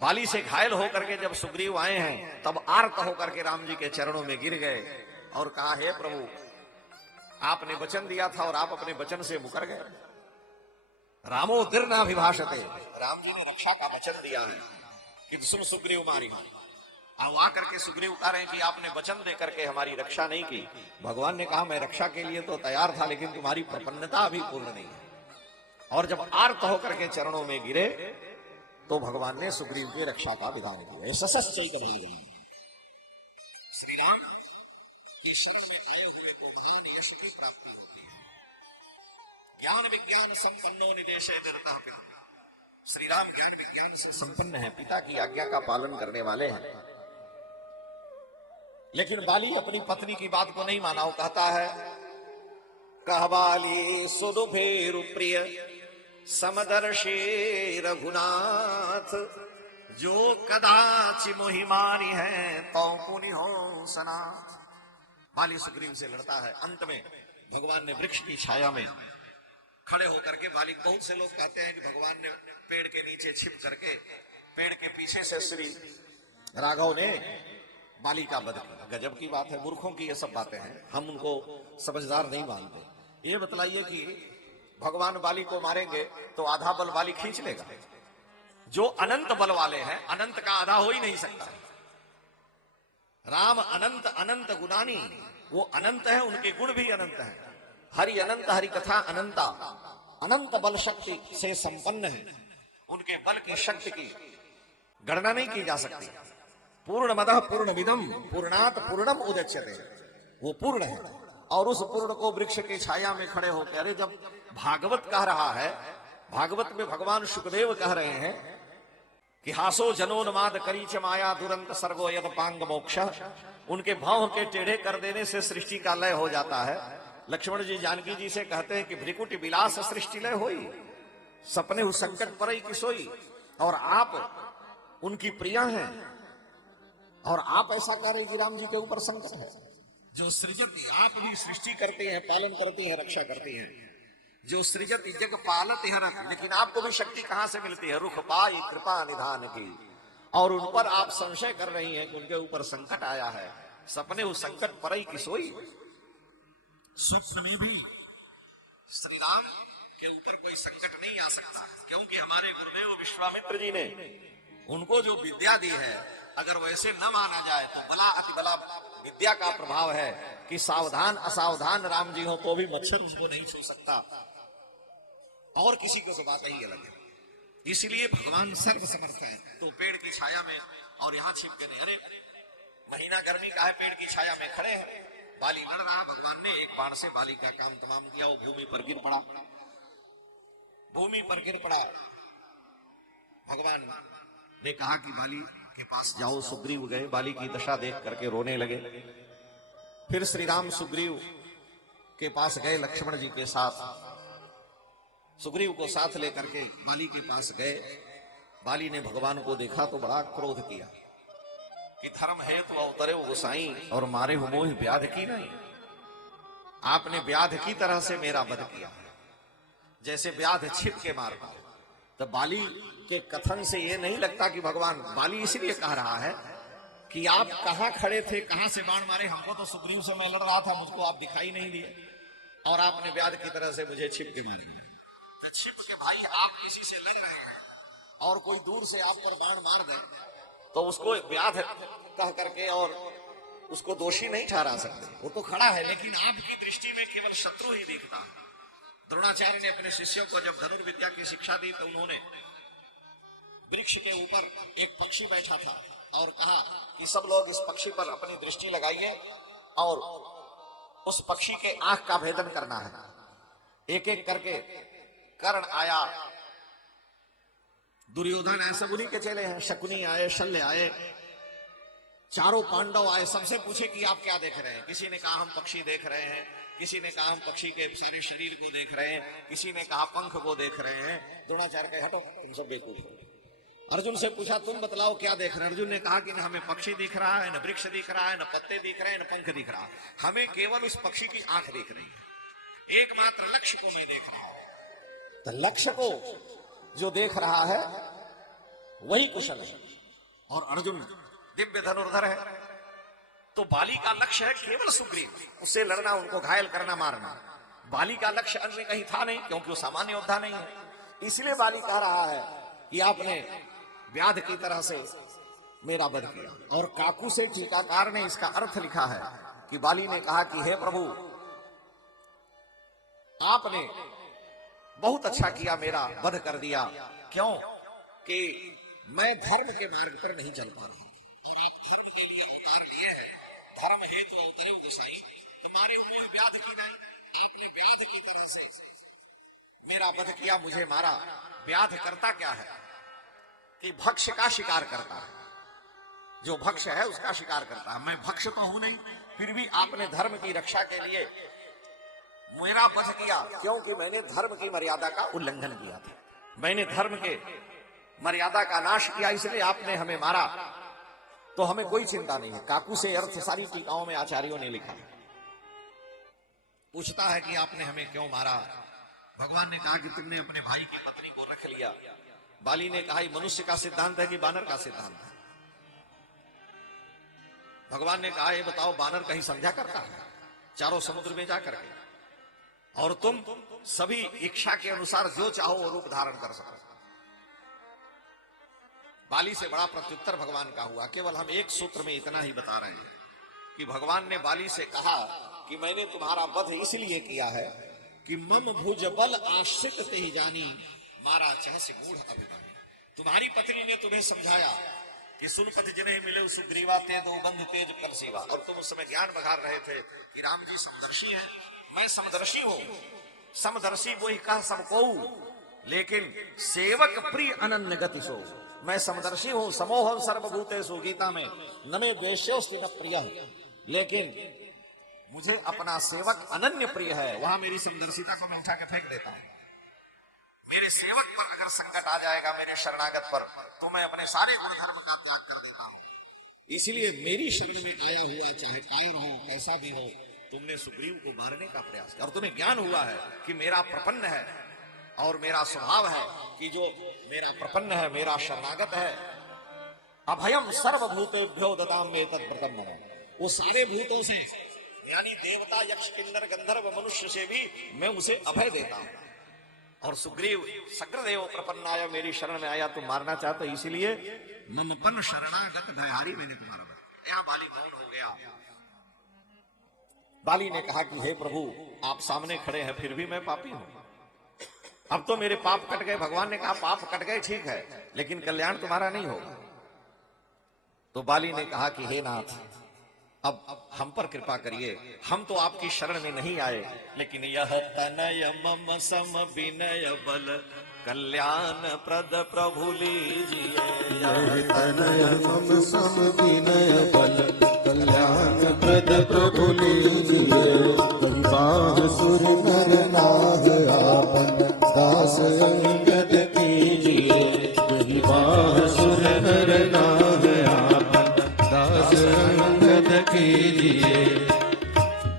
बाली से घायल होकर के जब सुग्रीव आए हैं तब आर्त होकर के राम जी के चरणों में गिर गए और कहा, हे प्रभु, आपने वचन दिया था और आप अपने वचन से मुकर गए। रामो दीर्घाभिभाषते, राम जी ने रक्षा का वचन दिया है कि सुन सुग्रीव मारी। अब आकर के सुग्रीव कह रहे हैं कि आपने वचन दे करके हमारी रक्षा नहीं की। भगवान ने कहा, मैं रक्षा के लिए तो तैयार था, लेकिन तुम्हारी प्रपन्नता अभी पूर्ण नहीं है। और जब आर्त होकर के चरणों में गिरे तो भगवान ने सुग्रीव की रक्षा का विधान किया। श्री राम की शरण में आए हुए को महान यश की प्राप्ति होती है। ज्ञान विज्ञान संपन्नो निदेशे निरतः पिता। श्री राम ज्ञान विज्ञान से संपन्न है, पिता की आज्ञा का पालन करने वाले हैं। लेकिन बाली अपनी पत्नी की बात को नहीं माना। वो कहता है, कह बाली सुनु भेरु प्रिय समदर्शी रघुनाथ, जो कदाचि मोहिमानी है तो पुनि हो सनाथ। बाली सुग्रीव से लड़ता है। अंत में भगवान ने वृक्ष की छाया में खड़े होकर के, बाली, बहुत से लोग कहते हैं कि भगवान ने पेड़ के नीचे छिप करके पेड़ के पीछे से श्री राघव ने बाली का वध किया। गजब की बात है, मूर्खों की ये सब बातें हैं, हम उनको समझदार नहीं मानते। ये बतलाइए कि भगवान बाली को मारेंगे तो आधा बल बाली खींच लेगा। जो अनंत बल वाले हैं, अनंत का आधा हो ही नहीं सकता। राम अनंत अनंत गुणानी, वो अनंत है, उनके गुण भी अनंत हैं। हरि अनंत, हरि कथा अनंता, अनंत बल शक्ति से संपन्न है। उनके बल की शक्ति की गणना नहीं की जा सकती। पूर्णमदः पूर्णमिदं पूर्णात् पूर्णम उदच्यते, वो पूर्ण है। और उस पूर्ण को वृक्ष की छाया में खड़े होकर, अरे जब भागवत कह रहा है, भागवत में भगवान सुखदेव कह रहे हैं कि हासो जनोन्माद करीच माया दुरंत सर्गो यद पांग मोक्ष, उनके भाव के टेढ़े कर देने से सृष्टि का लय हो जाता है। लक्ष्मण जी जानकी जी से कहते हैं कि भ्रिकुटी विलास सृष्टि लय होई, सपने उस संकट पर ही किसोई। और आप उनकी प्रिया हैं और आप ऐसा कह रहे कि राम जी के ऊपर संकट है। जो सृजती, आप भी सृष्टि करते हैं, पालन करते हैं, रक्षा करते हैं। जो सृजती जग पालत हरत, लेकिन आपको भी शक्ति कहां से मिलती है? रुख पाई कृपा निधान की। और उन पर आप संशय कर रही हैं कि उनके ऊपर संकट आया है। सपने उस संकट पर ही किसोई। स्वप्न में भी श्री राम के ऊपर कोई संकट नहीं आ सकता, क्योंकि हमारे गुरुदेव विश्वामित्र जी ने उनको जो विद्या दी है, अगर वैसे न माना जाए तो बला अति बला विद्या का प्रभाव है कि सावधान असावधान राम जी हो तो भी मच्छर उनको नहीं छू सकता, और किसी को तो बात ही अलग है। इसलिए भगवान सर्व समर्थ है। तो पेड़ की छाया में, और यहाँ छिप के नहीं, अरे महीना गर्मी का है, पेड़ की छाया में खड़े हैं, बाली लड़ रहा। भगवान ने एक बाण से बाली का काम तमाम किया। वो भूमि पर गिर पड़ा, भूमि पर गिर पड़ा। भगवान ने कहा कि बाली के पास जाओ। सुग्रीव गए, बाली की दशा देख करके रोने लगे। फिर श्री राम सुग्रीव के पास गए, लक्ष्मण जी के साथ सुग्रीव को साथ लेकर के बाली के पास गए। बाली ने भगवान को देखा तो बड़ा क्रोध किया कि धर्म है तो अवतरे गोसाई और मारे हो मोह व्याध की नहीं। आपने व्याध की तरह से मेरा वध किया, जैसे व्याध छिप के मारता। तो बाली के कथन से ये नहीं लगता कि भगवान, बाली इसलिए कह रहा है कि आप कहां खड़े थे, कहां से बाण मारे, हमको तो सुग्रीव से मैं लड़ रहा था, मुझको आप दिखाई नहीं दिए, और आपने व्याध की तरह से मुझे छिप के मारे। तो छिप के भाई आप किसी से लड़ रहे हैं और कोई दूर से आप पर बाण मार दे तो उसको व्याध कह करके और उसको दोषी नहीं ठहरा सकते। वो तो खड़ा है, लेकिन आपकी दृष्टि में केवल शत्रु ही दिखता है। द्रोणाचार्य ने अपने शिष्यों को जब धनुर्विद्या की शिक्षा दी तो उन्होंने वृक्ष के ऊपर एक पक्षी बैठा था और कहा कि सब लोग इस पक्षी पर अपनी दृष्टि लगाइए और उस पक्षी के आंख का भेदन करना है। एक एक करके कर्ण आया, दुर्योधन ऐसे उन्हीं के चले हैं, शकुनी आए, शल्य आए, चारों पांडव आए। सबसे पूछे कि आप क्या देख रहे हैं? किसी ने कहा हम पक्षी देख रहे हैं, किसी ने कहा हम पक्षी के सारे शरीर को देख रहे हैं, किसी ने कहा पंख को देख रहे हैं। द्रोणाचार्य कहे हटो, तुम सब बेवकूफ हो। अर्जुन से पूछा तुम बतलाओ क्या देख रहे हैं? अर्जुन ने कहा कि न हमें पक्षी दिख रहा है, न वृक्ष दिख रहा है, न पत्ते दिख रहे हैं, न पंख दिख रहा है, हमें केवल उस पक्षी की आंख दिख रही है। एकमात्र लक्ष्य को मैं देख रहा हूं। तो लक्ष्य को जो देख रहा है वही कुशल है और अर्जुन दिव्य धनुर्धर है। तो बाली का लक्ष्य है केवल सुग्रीव, उससे लड़ना, उनको घायल करना, मारना। बाली का लक्ष्य अन्य कहीं था नहीं, क्योंकि वो सामान्य योद्धा नहीं है। इसलिए बाली कह रहा है कि आपने व्याध की तरह से मेरा वध किया। और काकू से टीकाकार ने इसका अर्थ लिखा है कि बाली ने कहा कि हे प्रभु, आपने बहुत अच्छा किया, मेरा वध कर दिया। क्यों कि मैं धर्म के मार्ग पर नहीं चल पा रहा, और आप धर्म के लिए अवतार लिए हैं, धर्म हेतु अवतरे गोसाई, हमारे हुए व्याध की नहीं, आपने व्याध की तरह से मेरा वध किया, मुझे मारा। व्याध करता क्या है कि भक्ष का शिकार करता है, जो भक्ष है उसका शिकार करता है। मैं भक्ष तो हूं नहीं, फिर भी आपने धर्म की रक्षा के लिए मेरा वध किया, क्योंकि मैंने धर्म की मर्यादा का उल्लंघन किया था, मैंने धर्म के मर्यादा का नाश किया, इसलिए आपने हमें मारा। तो हमें कोई चिंता नहीं है। काकू से अर्थ सारी टीकाओं में आचार्यों ने लिखा। पूछता है कि आपने हमें क्यों मारा। भगवान ने कहा कि तुमने अपने भाई की पत्नी को रख लिया। बाली ने कहा मनुष्य का सिद्धांत है कि बानर का सिद्धांत है। भगवान ने कहा ये बताओ, बानर कहीं समझा करता है चारों समुद्र में जाकर के, और तुम सभी इच्छा के अनुसार जो चाहो वो रूप धारण कर सको। बाली से बड़ा प्रत्युत्तर भगवान का हुआ। केवल हम एक सूत्र में इतना ही बता रहे हैं कि भगवान ने बाली से कहा कि मैंने तुम्हारा वध इसलिए किया है कि मम भुज बल आश्रित ते जानी, मारा चाह से मूढ़ अभिमानी। तुम्हारी पत्नी ने तुम्हें समझाया कि सुनपति जिन्हें मिले सुग्रीवा ते दो बंधु तेज कर सेवा, और तुम उस समय ज्ञान बघार रहे थे कि राम जी समदर्शी हैं, मैं समदर्शी हूं। समदर्शी वो ही कहा सबको, लेकिन सेवक प्रिय अनन्य गति सो। मैं समदर्शी हूं, समोहम सर्वभूतेषु, गीता में न मे द्वेष्योस्ति न प्रियः, लेकिन मुझे अपना सेवक अनन्य प्रिय है। वहां मेरी समदर्शिता को मैं उठा के फेंक देता हूं। मेरे सेवक पर अगर संकट आ जाएगा, मेरे शरणागत पर, तो मैं अपने सारे गुणधर्म का त्याग कर देता हूं। इसलिए मेरी शरण में आया हुआ, चाहे कायर हो, कैसा भी हो, तुमने सुग्रीव को मारने का प्रयास किया, और तुम्हें ज्ञान हुआ है कि मेरा प्रपन्न है और मेरा स्वभाव है कि जो मेरा प्रपन्न है, मेरा शरणागत है। अभयम सर्वभूतेभ्यो ददाम मे तत्प्रतम मम। वो सारे भूतों से, यानी देवता, यक्ष, किन्नर, गंधर्व, मनुष्य से भी मैं उसे अभय देता हूं। और सुग्रीव सग्रदेव प्रपन्नाय, मेरी शरण में आया, तुम मारना चाहते, इसलिए ममपन शरणागत भयहारी, मैंने तुम्हारा वध। यहां बाली मौन हो गया। बाली ने कहा कि हे प्रभु, आप सामने खड़े हैं, फिर भी मैं पापी हूं। अब तो मेरे पाप कट गए। भगवान ने कहा पाप कट गए ठीक है, लेकिन कल्याण तुम्हारा नहीं होगा। तो बाली ने कहा कि हे नाथ, अब हम पर कृपा करिए, हम तो आपकी शरण में नहीं आए, लेकिन यह तनय मम सम विनय बल कल्याण प्रद प्रभु लीजिए। यह तनय मम सम विनय बल कल्याण प्रद प्रभु लीजिए। बाह सुर नर नाग आपन दास अंगद कीजिए। बाह सुर नर नाग आपन दास अंगद कीजिए।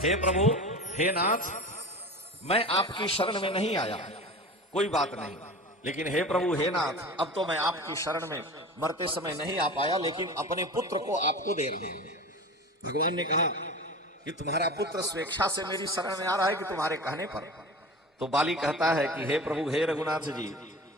हे प्रभु, हे नाथ, मैं आपकी शरण में नहीं आया, कोई बात नहीं, लेकिन हे प्रभु, हे नाथ, अब तो मैं आपकी शरण में मरते समय नहीं आ पाया, लेकिन अपने पुत्र को आपको दे रहे हैं। भगवान ने कहा कि तुम्हारा पुत्र स्वेच्छा से मेरी शरण में आ रहा है कि तुम्हारे कहने पर। तो बाली कहता है कि हे प्रभु, हे रघुनाथ जी,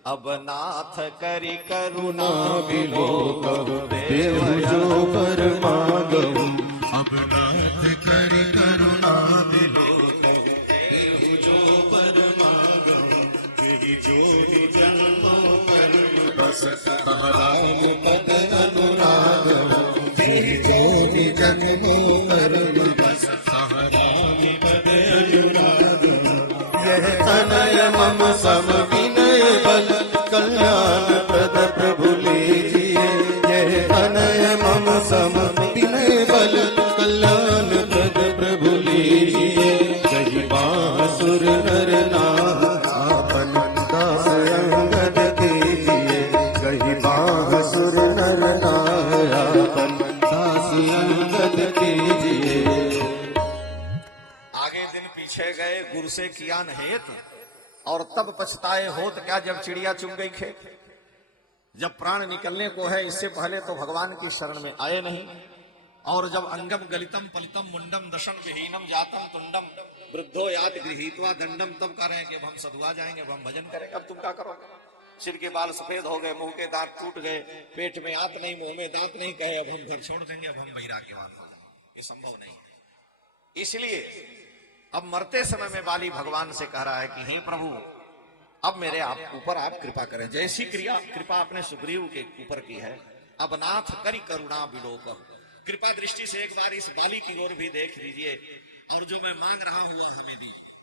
अब नाथ करी करुणा विलोकहु देहु जो बर मांगहु। अब नाथ करि करुणा विलोकहु देहु जो बर मांगहु। तेहि जोनि जन्मों कर्म बस राम पद अनुरागहु। तेहि जोनि जन्मों कर्म बस राम पद अनुरागहु। यह तनय मम सम विनय बल कल्याण प्रद प्रभु लीजिए। यह तनय मम सम विनय बल कल्याण प्रद प्रभु लीजिए। कही बासुर नर नाग आपन दास अंगद कीजिए। कही बासुर नर नाग आपन दास अंगद कीजिए। आगे दिन पीछे गए, गुरु से किया नहेत, और तब पछताए होत क्या जब चिड़िया चुग गई खेत। जब प्राण निकलने को है इससे पहले तो भगवान की शरण में आए नहीं, और जब अंगम गलितम पलितम मुंडम दशम विहीनम जातम तुंडम वृद्धो यात गृहीत्वा दंडम, तब कह रहे हैं कि अब हम सदुआ जाएंगे, अब हम भजन करेंगे। अब तुम क्या करोगे? सिर के बाल सफेद हो गए, मुंह के दांत टूट गए, पेट में आंत नहीं, मुंह में दांत नहीं, कहे अब हम घर छोड़ देंगे, अब हम वैराग्यवान हो जाएंगे। ये संभव नहीं है। इसलिए अब मरते समय में बाली भगवान से कह रहा है कि हे प्रभु, अब मेरे आप ऊपर आप कृपा करें। जैसी कृपा आपने सुग्रीव के ऊपर की है, अब नाथ करी करुणा विलोक, कृपा दृष्टि से एक बार इस बाली की ओर भी देख लीजिए, और जो मैं मांग रहा हुआ हमें दीजिए।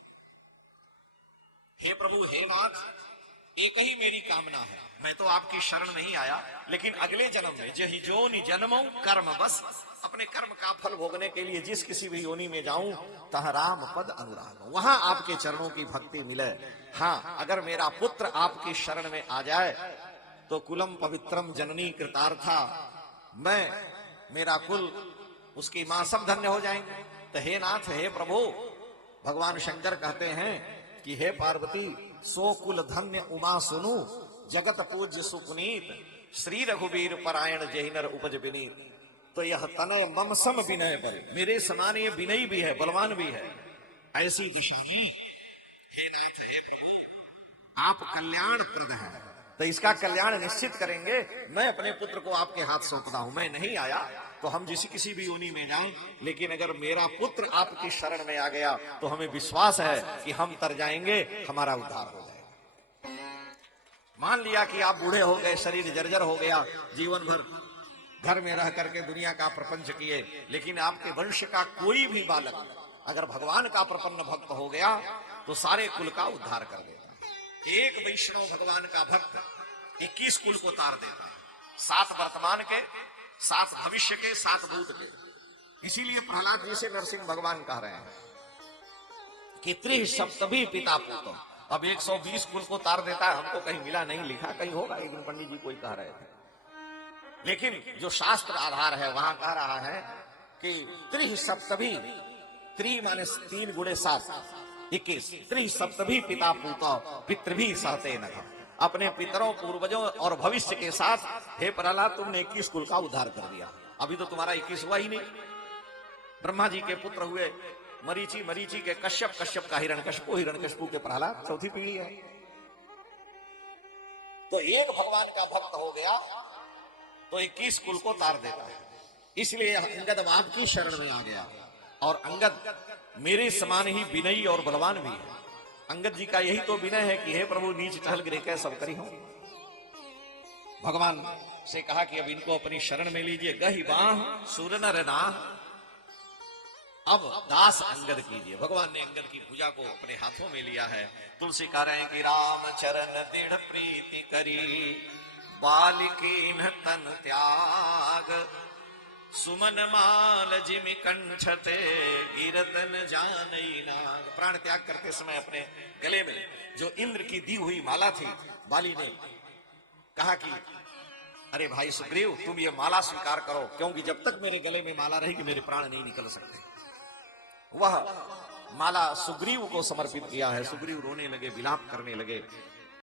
हे प्रभु, हे नाथ, एक ही मेरी कामना है, मैं तो आपकी शरण नहीं आया, लेकिन अगले जन्म में जही जोनि जन्मो कर्म बस, अपने कर्म का फल भोगने के लिए जिस किसी भी योनि में जाऊं, तह राम पद अनुराग, वहां आपके चरणों की भक्ति मिले। हाँ, अगर मेरा पुत्र आपकी शरण में आ जाए तो कुलम पवित्रम जननी कृतार्था, मेरा कुल, उसकी मां सब धन्य हो जाएंगे। तो हे नाथ, हे प्रभु, भगवान शंकर कहते हैं कि हे पार्वती, सो कुल धन्य उमा सुनु, जगत पूज्य सुपुनीत, श्री रघुवीर परायण जहि नर उपज विनीत। तो यह तनय मम सम विनय पर, मेरे समान ये विनयी भी है, बलवान भी है। ऐसी दिशा में हे नाथ, हे प्रभु, आप कल्याण प्रद हैं, तो इसका कल्याण निश्चित करेंगे। मैं अपने पुत्र को आपके हाथ सौंपता हूं, मैं नहीं आया तो हम किसी भी योनि में जाएं, लेकिन अगर मेरा पुत्र आपकी शरण में आ गया तो हमें विश्वास है कि हम तर जाएंगे, हमारा उद्धार हो जाएगा। मान लिया कि आप बूढ़े हो गए, शरीर जर्जर हो गया, जीवन भर घर में रह करके दुनिया का प्रपंच किए, लेकिन आपके वंश का कोई भी बालक अगर भगवान का प्रपन्न भक्त हो गया तो सारे कुल का उद्धार कर देता है। एक वैष्णव भगवान का भक्त 21 कुल को तार देता है, 7 वर्तमान के, 7 भविष्य के, 7 भूत के। इसीलिए प्रहलाद जी से नरसिंह भगवान कह रहे हैं कि त्रिह सप्तभी पिता पुत्र। अब 120 कुल को तार देता है, हमको कहीं मिला नहीं, लिखा कहीं होगा, लेकिन पंडित जी कोई कह रहे थे। लेकिन जो शास्त्र आधार है वहां कह रहा है कि त्रिह सप्तभी, त्रि माने 3 गुणे 7, 21, त्रिह सप्तभी पिता पुत्र पितृभी सहते नघ, अपने पितरों, पूर्वजों और भविष्य के साथ हे प्रहलाद, तुमने 21 कुल का उद्धार कर दिया। अभी तो तुम्हारा 21 हुआ ही नहीं। ब्रह्मा जी के पुत्र हुए मरीचि, मरीचि के कश्यप, कश्यप का हिरण्यकशिपु, हिरण्यकशिपु के प्रहलाद, चौथी पीढ़ी है। तो एक भगवान का भक्त हो गया तो 21 कुल को तार देता है। इसलिए अंगद अब आपकी शरण में आ गया, और अंगद मेरे समान ही विनयी और बलवान भी है। अंगद जी का यही तो विनय है कि हे प्रभु, नीच टहल गिरे कै सब करी हो। भगवान से कहा कि अब इनको अपनी शरण में लीजिए। गहि बाह सुर नर नाह, अब दास अंगद कीजिए। भगवान ने अंगद की भुजा को अपने हाथों में लिया है। तुलसी कह रहे हैं कि राम चरण दृढ़ प्रीति करी, बालिकीन तन त्याग, सुमन माल जिमि कंठते, गिरतन जानई नाग। प्राण त्याग करते समय अपने गले में जो इंद्र की दी हुई माला थी, बाली ने कहा कि अरे भाई सुग्रीव, तुम ये माला स्वीकार करो, क्योंकि जब तक मेरे गले में माला रहेगी मेरे प्राण नहीं निकल सकते। वह माला सुग्रीव को समर्पित किया है। सुग्रीव रोने लगे, विलाप करने लगे।